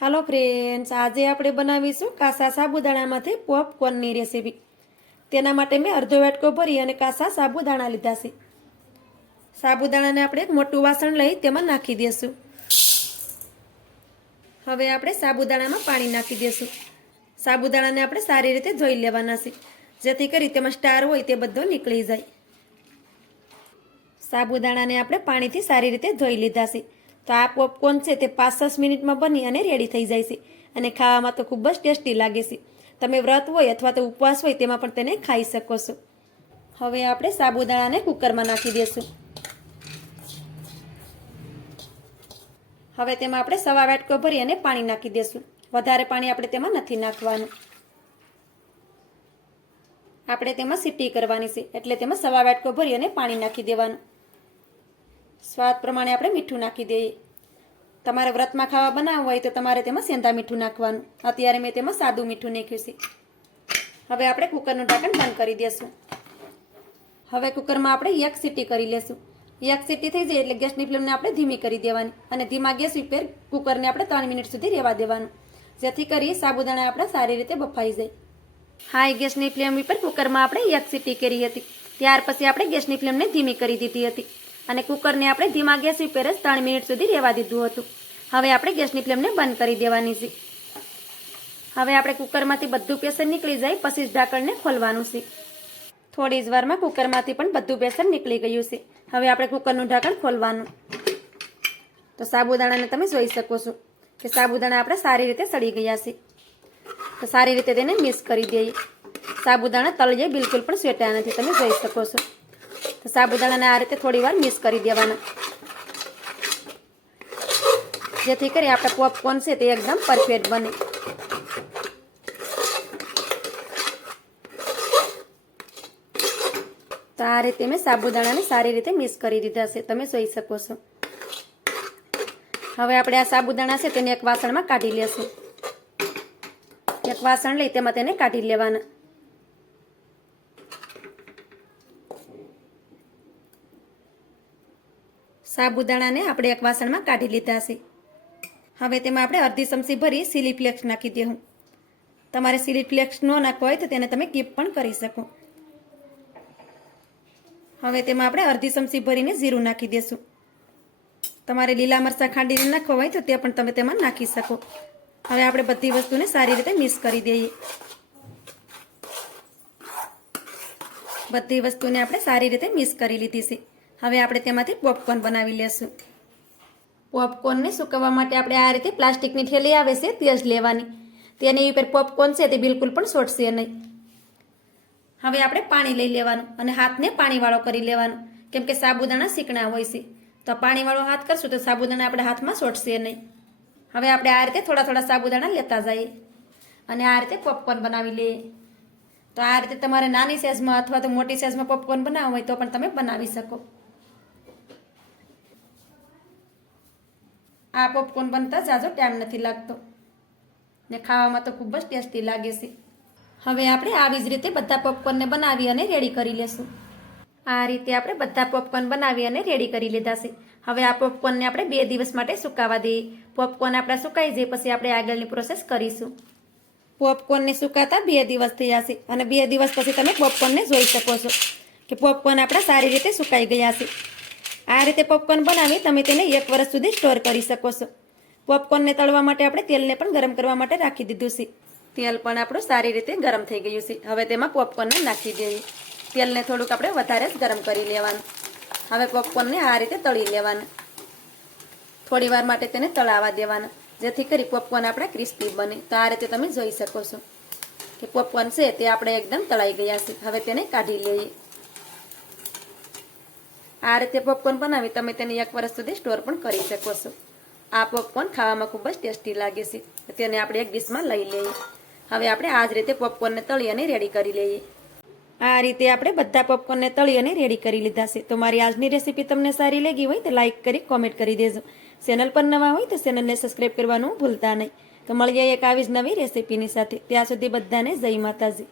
હાલો friends, આજે આપણે બનાવીશું કાસા સાબુદાણામાંથી પોપકોર્નની રેસીપી. તેના માટે મેં અડધો વાટકો ભરી અને કાસા સાબુદાણા લીધા છે. સાબુદાણાને આપણે એક મોટું વાસણ લઈ તેમાં નાખી દઈશું. હવે આપણે સાબુદાણામાં પાણી નાખી દઈશું. સાબુદાણાને આપણે સારી રીતે ધોઈ લેવાના છે, જેથી કરી તેમાં સ્ટાર હોય તે બધો નીકળી જાય. સાબુદાણાને આપણે પાણીથી સારી રીતે ધોઈ લીધા છે. તો આ પોપકોર્ન છે તે 5-6 મિનિટમાં બની અને રેડી થઈ જાય છે અને ખાવામાં તો ખૂબ જ ટેસ્ટી લાગે છે. તમે વ્રત હોય અથવા તો ઉપવાસ હોય તેમાં પણ તેને ખાઈ શકો છો. હવે આપણે સાબુદાણાને કુકરમાં નાખી દઈશું. હવે તેમાં આપણે સવા વાટકો ભરી અને પાણી નાખી દઈશું. વધારે પાણી આપણે તેમાં નથી નાખવાનું. આપણે તેમાં સીટી કરવાની છે, એટલે તેમાં સવા વાટકો ભરી અને પાણી નાખી દેવાનું. સ્વાદ પ્રમાણે આપણે મીઠું નાખી દઈએ. તમારે વ્રતમાં ખાવા બનાવવું હોય તો તમારે તેમાં સેંધા મીઠું નાખવાનું. અત્યારે મેં તેમાં સાદું મીઠું નાખ્યું છે. હવે આપણે કુકરનું ઢાંકણ બંધ કરી દઈશું. હવે કુકરમાં આપણે એક સીટી કરી લેશું. એક સીટી થઈ જાય એટલે ગેસની ફ્લેમને આપણે ધીમી કરી દેવાની અને ધીમા ગેસ ઉપર કુકરને આપણે 3 મિનિટ સુધી રહેવા દેવાનું, જેથી કરી સાબુદાણા આપણા સારી રીતે બફાઈ જાય. હાઈ ગેસની ફ્લેમ ઉપર કુકરમાં આપણે એક સીટી કરી હતી. ત્યાર પછી આપણે ગેસની ફ્લેમને ધીમી કરી દીધી હતી અને કુકરને આપણે ધીમા ગેસ ઉપર જ 3 મિનિટ સુધી રહેવા દીધું હતું. હવે આપણે ગેસની ફ્લેમને બંધ કરી દેવાની છે. હવે આપણે કુકરમાંથી બધું પ્રેશર નીકળી જાય પછી જ ઢાંકણને ખોલવાનું છે. થોડી જ વારમાં કુકરમાંથી પણ બધું પ્રેશર નીકળી ગયું છે. હવે આપણે કુકરનું ઢાંકણ ખોલવાનું. તો સાબુદાણાને તમે જોઈ શકો છો કે સાબુદાણા આપણે સારી રીતે સડી ગયા છે. તો સારી રીતે તેને મિક્સ કરી દઈએ. સાબુદાણા તળિયે બિલકુલ પણ સ્વેટા નથી, તમે જોઈ શકો છો. તો સાબુદાણાને આ રીતે થોડી વાર મિક્સ કરી દેવાના, જેથી કરી આપણા પોપકોર્ન છે તે એકદમ પરફેક્ટ બને. તો આ રીતે મેં સાબુદાણાને સારી રીતે મિક્સ કરી દીધા છે, તમે જોઈ શકો છો. હવે આપણે આ સાબુદાણા છે તેને એક વાસણમાં કાઢી લેશું. એક વાસણ લઈ તેમાં તેને કાઢી લેવાના. સાબુદાણાને આપણે એક વાસણમાં કાઢી લીધા છે. હવે તેમાં આપણે અડધી ચમચી ભરી ચીલી ફ્લેક્સ નાખી દેવું. તમારે ચીલી ફ્લેક્સ ન નાખવા હોય તો તેને તમે કીપ પણ કરી શકો. હવે તેમાં આપણે અડધી ચમચી ભરીને જીરું નાખી દેશું. તમારે લીલા મરચાં ખાંડીને નાખવા હોય તો તે પણ તમે તેમાં નાખી શકો. હવે આપણે બધી વસ્તુને સારી રીતે મિક્સ કરી દઈએ. બધી વસ્તુને આપણે સારી રીતે મિક્સ કરી લીધી છે. હવે આપણે તેમાંથી પોપકોર્ન બનાવી લેશું. પોપકોર્નને સુકવવા માટે આપણે આ રીતે પ્લાસ્ટિકની થેલી આવે છે તે જ લેવાની. તેની ઉપર પોપકોર્ન છે તે બિલકુલ પણ છોડશે નહીં. હવે આપણે પાણી લઈ લેવાનું અને હાથને પાણીવાળો કરી લેવાનો, કેમ કે સાબુદાણા શીકણા હોય છે. તો પાણીવાળો હાથ કરશું તો સાબુદાણા આપણે હાથમાં છોડશે નહીં. હવે આપણે આ રીતે થોડા થોડા સાબુદાણા લેતા જઈએ અને આ રીતે પોપકોર્ન બનાવી લઈએ. તો આ રીતે તમારે નાની સાઇઝમાં અથવા તો મોટી સાઇઝમાં પોપકોર્ન બનાવવું હોય તો પણ તમે બનાવી શકો. આ પોપકોર્ન બનતા જાજો ટાઈમ નથી લાગતો ને ખાવામાં તો ખૂબ જ ટેસ્ટી લાગે છે. હવે આપણે આવી જ રીતે બધા પોપકોર્નને બનાવી અને રેડી કરી લેશું. આ રીતે આપણે બધા પોપકોર્ન બનાવી અને રેડી કરી લીધા છે. હવે આ પોપકોર્નને આપણે 2 દિવસ માટે સુકાવા દઈએ. પોપકોર્ન આપણા સુકાઈ જાય પછી આપણે આગળની પ્રોસેસ કરીશું. પોપકોર્નને સુકાતા 2 દિવસ થયા છે અને 2 દિવસ પછી તમે પોપકોર્નને જોઈ શકો છો કે પોપકોર્ન આપણા સારી રીતે સુકાઈ ગયા છે. આ રીતે પોપકોર્ન બનાવી તમે તેને 1 વર્ષ સુધી સ્ટોર કરી શકો છો. પોપકોર્નને તળવા માટે આપણે તેલને પણ ગરમ કરવા માટે રાખી દીધું છે. તેલ પણ આપણું સારી રીતે ગરમ થઈ ગયું છે. હવે તેમાં પોપકોર્નને નાખી દઈએ. તેલને થોડુંક આપણે વધારે જ ગરમ કરી લેવાનું. હવે પોપકોર્નને આ રીતે તળી લેવાના. થોડી વાર માટે તેને તળાવા દેવાના, જેથી કરી પોપકોર્ન આપણા ક્રિસ્પી બને. તો આ રીતે તમે જોઈ શકો છો કે પોપકોર્ન છે તે આપણે એકદમ તળાઈ ગયા છે. હવે તેને કાઢી લઈએ. આ રીતે પોપકોર્ન બનાવી તમે તેને 1 વર્ષ સુધી સ્ટોર પણ કરી શકો છો. આ પોપકોર્ન ખાવામાં ખૂબ જ ટેસ્ટી લાગે છે. તેને આપણે એક ડીશમાં લઈ લઈએ. હવે આપણે આ જ રીતે પોપકોર્નને તળી અને રેડી કરી લઈએ. આ રીતે આપણે બધા પોપકોર્નને તળી અને રેડી કરી લીધા છે. તો મારી આજની રેસીપી તમને સારી લાગી હોય તો લાઇક કરી કોમેન્ટ કરી દેજો. ચેનલ પર નવા હોય તો ચેનલને સબસ્ક્રાઈબ કરવાનું ભૂલતા નહીં. તો મળીએ એક આવી જ નવી રેસીપીની સાથે. ત્યાં સુધી બધાને જય માતાજી.